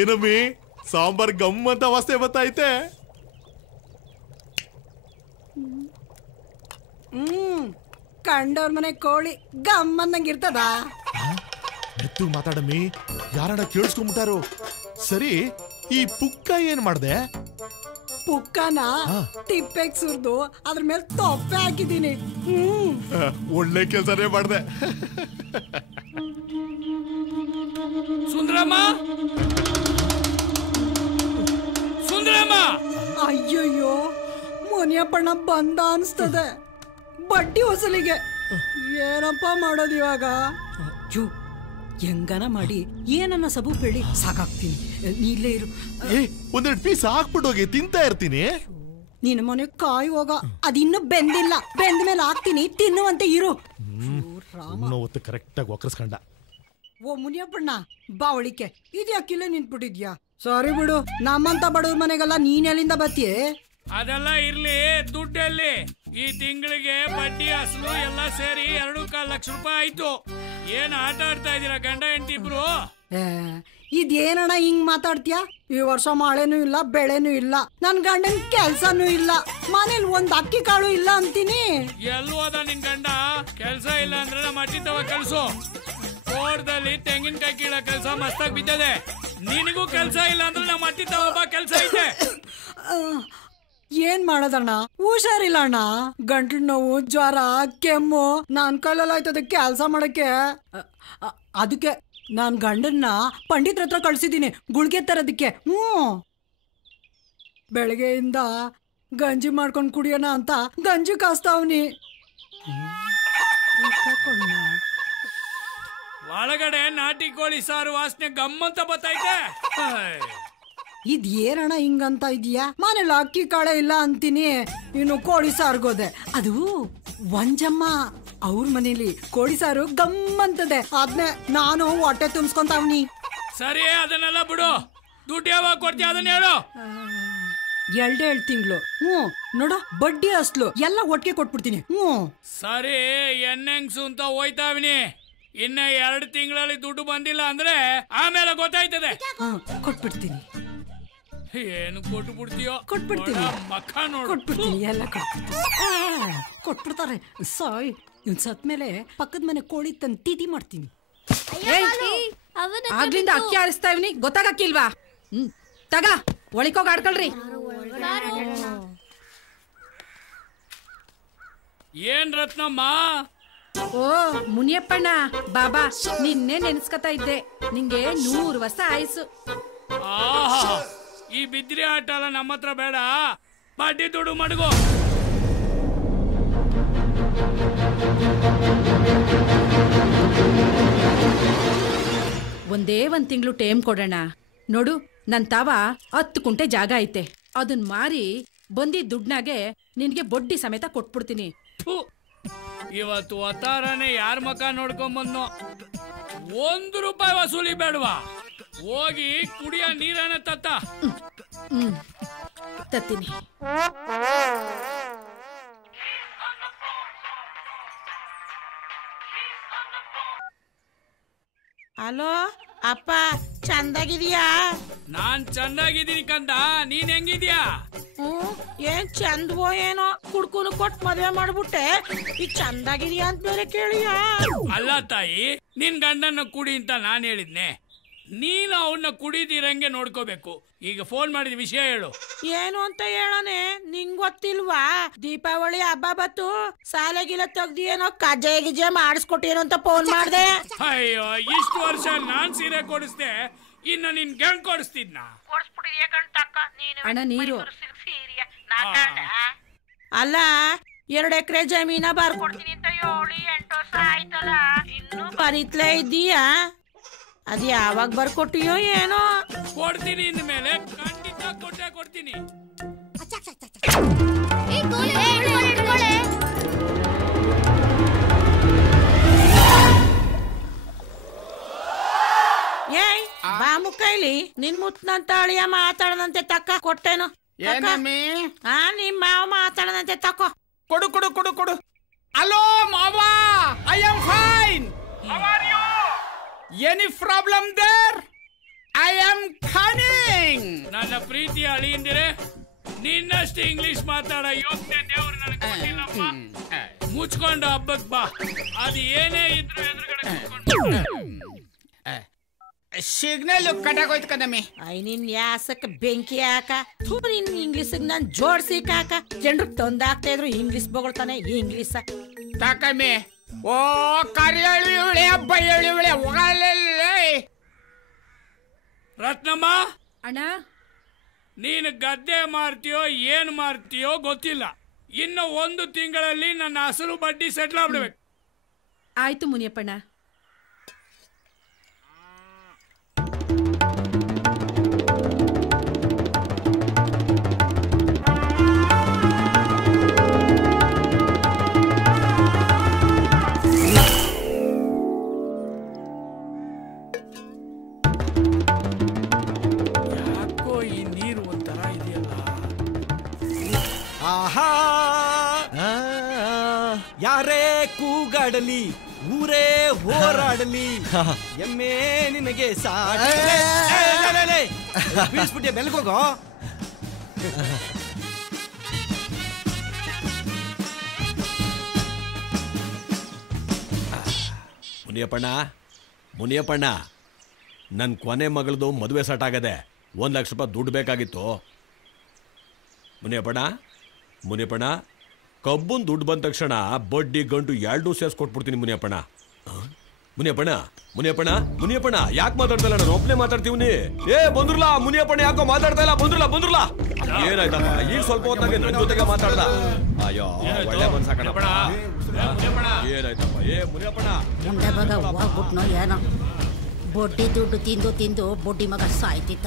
ಏನಮ್ಮಿ ಸಾಂಬಾರ್ ಗಮ್ಮಂತ ವಾಸನೆ ಬತ್ತೈತೆ. ಕಂಡವ್ರ ಮನೆ ಕೋಳಿ ಗಮ್ಮಂದಂಗಿರ್ತದ. ಮೆತ್ತು ಮಾತಾಡಮ್ಮಿ, ಯಾರನ್ನ ಕೇಳಿಸ್ಕೊಂಡ್ಬಿಟ್ಟಾರು. ಸರಿ, ಈ ಪುಕ್ಕ ಏನ್ ಮಾಡ್ದೆ? ಪುಕ್ಕನ ತಿಪ್ಪೆಗ್ ಸುರ್ದು ಅದ್ರ ಮೇಲೆ ತೊಪ್ಪೆ ಹಾಕಿದೀನಿ. ಒಳ್ಳೆ ಕೆಲ್ಸನೇ ಮಾಡ್ದೆ. ಸುಂದರಮ್ಮ, ಸುಂದರಮ್ಮ! ಅಯ್ಯಯ್ಯೋ, ಮುನಿಯಪ್ಪಣ್ಣ ಬಂದ ಅನ್ಸ್ತದೆ. ಬಡ್ಡಿ ವಸೂಲಿಗೆ ಏನಪ್ಪ ಮಾಡೋದು ಇವಾಗ? ಹೆಂಗನ ಮಾಡಿ ಏನನ್ನ ಸಬು ಬೇಡಿ ಸಾಕಾಗ್ತೀನಿ. ನೀ ಇಲ್ಲೇ ಇರು. ಒಂದೆರಡು ಪೀಸ್ ಹಾಕ್ಬಿಟ್ಟು ಹೋಗಿ ತಿಂತಾ ಇರ್ತೀನಿ. ನಿನ್ನ ಮನೆ ಕಾಯಿ ಹೋಗ, ಅದಿನ್ನೂ ಬೆಂದಿಲ್ಲ. ಬೆಂದ ಮೇಲೆ ಹಾಕ್ತೀನಿ, ತಿನ್ನುವಂತೆ ಇರು. ಕರೆಕ್ಟ್ ಆಗಿ ಒಕ್ಕರ್ಸ್ಕೊಂಡ. ಓ ಮುನಿಯಪ್ಪಣ್ಣ, ಬಾ ಒಳಿಕೆ. ಇದ್ಯಾಕಿಲ್ಲ ನಿಂತ್ಬಿಟ್ಟಿದ್ಯಾ? ಸಾರಿ ಬಿಡು, ನಮ್ಮಂತ ಬಡವ್ರ ಮನೆಗೆಲ್ಲ ನೀನ್ ಎಲ್ಲಿಂದ ಬತ್ತೀಯ? ಅದೆಲ್ಲ ಇರ್ಲಿ, ದುಡ್ಡಲ್ಲಿ ಈ ತಿಂಗಳಿಗೆ ಬಡ್ಡಿ ಅಸಲು ಎಲ್ಲ ಸೇರಿ 2.25 ಲಕ್ಷ ರೂಪಾಯಿ ಆಯ್ತು. ಏನ್ ಆಟ ಆಡ್ತಾ ಇದೀರಾ ಗಂಡ ಹೆಂಡತಿ ಇಬ್ರು? ಇದೇನಣ್ಣ ಹಿಂಗ್ ಮಾತಾಡ್ತೀಯ? ಈ ವರ್ಷ ಮಳೆನೂ ಇಲ್ಲ, ಬೆಳೆನೂ ಇಲ್ಲ, ನನ್ ಗಂಡನ್ ಕೆಲ್ಸನೂ ಇಲ್ಲ, ಮನೇಲಿ ಒಂದ್ ಅಕ್ಕಿ ಕಾಳು ಇಲ್ಲ ಅಂತೀನಿ. ಎಲ್ಲೂ ಅದ ನಿನ್ ಗಂಡ? ಕೆಲ್ಸ ಇಲ್ಲ ಅಂದ್ರೆ ನಮ್ಮ ಅಟ್ಟಿ ತವ ಕಳ್ಸು. ತೋಟದಲ್ಲಿ ತೆಂಗಿನಕಾಯಿ ಕೀಳ ಕೆಲ್ಸ ಮಸ್ತಾಗಿ ಬಿದ್ದದೆ. ನಿನಗೂ ಕೆಲ್ಸ ಇಲ್ಲ ಅಂದ್ರೆ ನಮ್ಮ ಅಟ್ಟಿ ತವ ಕೆಲ್ಸ ಐತೆ. ಏನ್ ಮಾಡೋದಣ್ಣ, ಹುಷಾರಿಲ್ಲ ಅಣ್ಣ. ಗಂಟ್ಲು ನೋವು, ಜ್ವರ, ಕೆಮ್ಮು, ನಾನ್ ಕೈಲೆಲ್ಲ ಆಯ್ತದ ಕೆಲ್ಸ ಮಾಡಕ್ಕೆ. ಅದಕ್ಕೆ ನಾನ್ ಗಂಡನ್ನ ಪಂಡಿತ್ರ ಹತ್ರ ಕಳ್ಸಿದೀನಿ ಗುಳ್ಗೆ ತರೋದಕ್ಕೆ. ಬೆಳಗ್ಗೆಯಿಂದ ಗಂಜಿ ಮಾಡ್ಕೊಂಡ್ ಕುಡಿಯೋಣ ಅಂತ ಗಂಜಿ ಕಾಸ್ತಾವ್ನಿ. ಒಳಗಡೆ ನಾಟಿ ಕೋಳಿ ಸಾರು ವಾಸನೆ ಗಮ್ಮಂತ ಬತ್ತೈತೆ. ಇದ್ ಏನಣ್ಣ ಹಿಂಗಂತ ಇದೀಯಾ? ಮನೇಲಿ ಅಕ್ಕಿ ಕಾಳೆ ಇಲ್ಲ ಅಂತೀನಿ, ಇನ್ನು ಕೋಳಿ ಸಾರ್ಗೋದೆ. ಅದು ವಂಜಮ್ಮ ಅವ್ರ ಮನೇಲಿ ಕೋಳಿ ಸಾರು ಗಮ್ಮಂತದೆ. ಅದ್ನೇ ನಾನು ಹೊಟ್ಟೆ ತುಂಬಿಸ್ಕೊಂತಾವ್ನಿ. ಸರಿ, ಅದನ್ನೆಲ್ಲ ಬಿಡು. ದುಡ್ಡು ಯಾವಾಗ ಕೊಡ್ತೀಯ ಅದನ್ನ ಹೇಳು. 2 ತಿಂಗಳು. ನೋಡು, ಬಡ್ಡಿ ಅಸ್ಲು ಎಲ್ಲ ಒಟ್ಟಿಗೆ ಕೊಟ್ಬಿಡ್ತೀನಿ. ಸರಿ, ಎಣ್ಣೆಂಗ್ಸು ಅಂತ ಹೋಯ್ತಾವಿನಿ. ಇನ್ನ 2 ತಿಂಗಳಲ್ಲಿ ದುಡ್ಡು ಬಂದಿಲ್ಲ ಅಂದ್ರೆ ಆಮೇಲೆ ಗೊತ್ತಾಯ್ತದೆ. ಕೊಟ್ಬಿಡ್ತೀನಿ. ಏನು ಕೊಟ್ಬಿಡ್ತೀಯೋ? ಕೊಟ್ಬಿಡ್ತೀನಿ, ಮಕ್ಕ ನೋಡು. ಕೊಟ್ಬಿಡ್ತೀನಿ, ಎಲ್ಲ ಕೊಟ್ಬಿಡ್ತೀನಿ. ಕೊಟ್ಬಿಡ್ತಾರೆ. ಸಾಯ್, ಇವ್ ಸತ್ ಮೇಲೆ ಪಕ್ಕದ ಮನೆ ಕೋಳಿ ತಂದು ತೀಟಿ ಮಾಡ್ತೀನಿ. ಆಗ್ಲಿಂದ ಅಕ್ಕಿ ಆರಿಸ್ತಾ ಇವ್ನಿ, ಗೊತ್ತಾಗಕ್ಕಿಲ್ವಾ? ತಗ ಒಳಿಕೋಗ ಆಡ್ಕೊಳ್ರಿ. ಏನ್ ರತ್ನಮ್ಮ? ಓ ಮುನಿಯಪ್ಪಣ್ಣ, ಬಾಬಾ ನಿನ್ನೆ ನೆನ್ಸ್ಕತಾ ಇದ್ದೆ. ನಿಂಗೆ 100 ವರ್ಷ ಆಯ್ಸು. ಈ ಬಿದ್ರಿ ಆಟ ಎಲ್ಲ ನಮ್ಮ ಹತ್ರ ಬೇಡ. ಬಡ್ಡಿ ದುಡ್ಡು ಮಡಗು. ಒಂದೇ 1 ತಿಂಗಳು ಟೈಮ್ ಕೊಡೋಣ. ನೋಡು, ನನ್ ತಾವ 10 ಕುಂಟೆ ಜಾಗ ಐತೆ. ಅದನ್ ಮಾರಿ ಬಂದಿದ್ದ ದುಡ್ನಾಗೆ ನಿನ್ಗೆ ಬಡ್ಡಿ ಸಮೇತ ಕೊಟ್ಬಿಡ್ತೀನಿ. ಇವತ್ತು ಒತ್ತಾರನೆ ಯಾರ ಮಕ ನೋಡ್ಕೊಂಬಂದ್ನೋ. 1 ರೂಪಾಯಿ ವಸೂಲಿ ಬೇಡವಾ? ಹೋಗಿ ಕುಡಿಯ ನೀರನ್ನ ತತ್ತ. ತತ್ತೀನಿ. ಹಲೋ ಅಪ್ಪ, ಚಂದಾಗಿದೀಯಾ? ನಾನ್ ಚಂದಾಗಿದ್ದೀನಿ ಕಂದ, ನೀನ್ ಹೆಂಗಿದ್ಯಾ? ಏನ್ ಚಂದವೋ ಏನೋ, ಕುಡ್ಕುನು ಕೊಟ್ಟು ಮದ್ವೆ ಮಾಡ್ಬಿಟ್ಟೆ. ಈಗ ಚಂದಾಗಿದೀಯಾ ಅಂತ ಬೇರೆ ಕೇಳಿಯಾ? ಅಲ್ಲ ತಾಯಿ, ನಿನ್ ಗಂಡನ್ನ ಕುಡಿ ಅಂತ ನಾನ್ ಹೇಳಿದ್ನೆ. ನೀನು ಅವನ್ನ ಕುಡಿದಿರಂಗೆ ನೋಡ್ಕೋಬೇಕು. ಈಗ ಫೋನ್ ಮಾಡಿದ ವಿಷಯ ಹೇಳು. ಏನು ಅಂತ ಹೇಳನೆ, ನಿಂಗ್ ಗೊತ್ತಿಲ್ವಾ? ದೀಪಾವಳಿ ಹಬ್ಬ ಬತ್ತು, ಸಾಲೆಗಿಲ ತೆಗ್ದಿಯೇನೋ ಕಜ್ಜೆ ಗಿಜ್ಜೆ ಮಾಡಿಸ್ಕೊಟ್ಟೇನೋ ಅಂತ ಫೋನ್ ಮಾಡ್ದೆ. ಅಯ್ಯೋ, ಇಷ್ಟು ವರ್ಷ ನಾನ್ ಸೀರೆ ಕೊಡಿಸ್ದೆ, ಇನ್ನು ನಿನ್ ಗಂಡ್ ಕೊಡಿಸ್ತಿದ್ನ? ಅಣ್ಣ ನೀರು. ಅಲ್ಲ, 2 ಎಕರೆ ಜಮೀನ ಬರ್ಕೊಡ್ತೀನಿ ಅಂತ 7-8 ವರ್ಷ ಆಯ್ತಲ್ಲ, ಇನ್ನು ಬರೀತ್ಲೇ ಇದ್ದೀಯಾ? ಅದ್ ಯಾವಾಗ ಬರ್ಕೊಟ್ಟಿಯೋ ಏನೋ? ಕೊಡ್ತೀನಿ, ಇನ್ ಮೇಲೆ ಖಂಡಿತ ಕೊಟ್ಟೆ ಕೊಡ್ತೀನಿ. ಏಯ್ ಬಾ ಮುಕ್ಕೈಲಿ, ನಿನ್ ಮುತ್ನಂತ ಅಳಿಯ ಮಾತಾಡದಂತೆ ತಕ್ಕ ಕೊಟ್ಟೇನು? ನಿಮ್ ಮಾವ ಮಾತಾಡದಂತೆ ತಕ್ಕೋ. ಕೊಡು ಕೊಡು ಕೊಡು ಕೊಡು. ಹಲೋ ಮಾವ, I am fine. How are you? Any problem there? I am am coming. ನನ್ನ ಪ್ರೀತಿಯ ಅಳಿಯಂದಿರೆ, ನಿನ್ನಷ್ಟು ಇಂಗ್ಲಿಷ್ ಮಾತಾಡ ಯೋಗ್ಯ ದೇವ್ರು ನನಗೆ ಕೊಟ್ಟಿಲ್ಲಪ್ಪ. ಮುಚ್ಕೊಂಡು ಹಬ್ಬಕ್ ಬಾ. ಅದು ಏನೇ ಇದ್ರು ಎದುರುಗಡೆ ಕೂತ್ಕೊಂಡು ಸಿಗ್ನಲ್ ಕಟ್ಟಾಗೋಯ್ತು ಕದಮ್ಮಿ. ನಿನ್ ಯಾಸಕ್ ಬೆಂಕಿ ಹಾಕ. ನಿನ್ ಇಂಗ್ಲಿಷ್ ನಾನ್ ಜೋಡ್ಸಿ ಕಾಕ. ಜನರು ತಂದಾಕ್ತಾ ಇದ್ರು ಇಂಗ್ಲಿಷ್ ಬೊಗಳ್ತಾನೆ ಇಂಗ್ಲಿಷ್. ತಾಕಮ್ಮಿ. ಓ ಕರಿಯಳು ಇವಳೆ ಹಬ್ಬ ಹೇಳು ಇವಳೆ ಹೋಗಲೇ. ರತ್ನಮ್ಮ, ಅಣ್ಣ ನೀನು ಗದ್ದೆ ಮಾರ್ತೀಯೋ ಏನ್ ಮಾರ್ತೀಯೋ ಗೊತ್ತಿಲ್ಲ. ಇನ್ನು 1 ತಿಂಗಳಲ್ಲಿ ನನ್ನ ಅಸಲು ಬಡ್ಡಿ ಸೆಟ್ಲ್ ಆಗ್ಬಿಡ್ಬೇಕು. ಆಯ್ತು ಮುನಿಯಪ್ಪಣ್ಣ. ಯಾಕೋ ಈ ನೀರು ಒಂಥರ ಇದೆಯಲ್ಲ. ಆಹಾ ಯಾರೇ ಕೂಗಾಡಲಿ ಊರೇ ಹೋರಾಡಲಿ ಎಮ್ಮೆ ನಿನಗೆ ಬೀಳಿಸ್ಬಿಟ್ಟೆ ಬೆಲ್ಗೋಗೋ. ಮುನಿಯಪ್ಪಣ್ಣ ಮುನಿಯಪ್ಪಣ್ಣ, ನನ್ನ ಕೊನೆ ಮಗಳದು ಮದುವೆ ಸಟ್ ಆಗದೆ. 1 ಲಕ್ಷ ರೂಪಾಯಿ ದುಡ್ಡು ಬೇಕಾಗಿತ್ತು. ಮುನಿಯಪ್ಪಣ್ಣ ಮುನಿಯಪ್ಪಣ್ಣ, ಕಬ್ಬನ್ ದುಡ್ಡು ಬಂದ ತಕ್ಷಣ ಬಡ್ಡಿ ಗಂಟು 2 ಸೇರಿಸ್ಕೊಟ್ಬಿಡ್ತೀನಿ ಮುನಿಯಪ್ಪಣ್ಣ. ಮುನಿಯಪ್ಪಣ್ಣ ಮುನಿಯಪ್ಪಣ್ಣ ಮುನಿಯಪ್ಪಣ್ಣ, ಯಾಕೆ ಮಾತಾಡ್ತಾ ನಾನು ಒಬ್ಬನೇ ಮಾತಾಡ್ತೀವಿ. ಏ ಬಂದ್ರಲ್ಲ ಮುನಿಯಪ್ಪಣ್ಣ, ಯಾಕೋ ಮಾತಾಡ್ತಾ ಇಲ್ಲ. ಬಂದ್ರಲ್ಲ ಏನಾಯ್ತಪ್ಪ? ಈಗ ಸ್ವಲ್ಪ ಹೊತ್ತಾಗೆ ನನ್ನ ಜೊತೆಗೆ ಮಾತಾಡ್ದ. ಅಯ್ಯೋ ಒಳ್ಳೆ ಮನ್ಸಾಕಣಪ್ಪ. ಏನಾಯ್ತಪ್ಪ? ಏ ಮುನಿಯಪ್ಪಣ್ಣ ಮುಂದೆ ಮಗ ಹೋಗ್ಬಿಟ್ನೋ ಏನೋ. ಬೊಡ್ಡಿ ದುಡ್ಡು ತಿಂದು ಬೊಡ್ಡಿ ಮಗ ಸಾಯ್ತಿದ್ದ.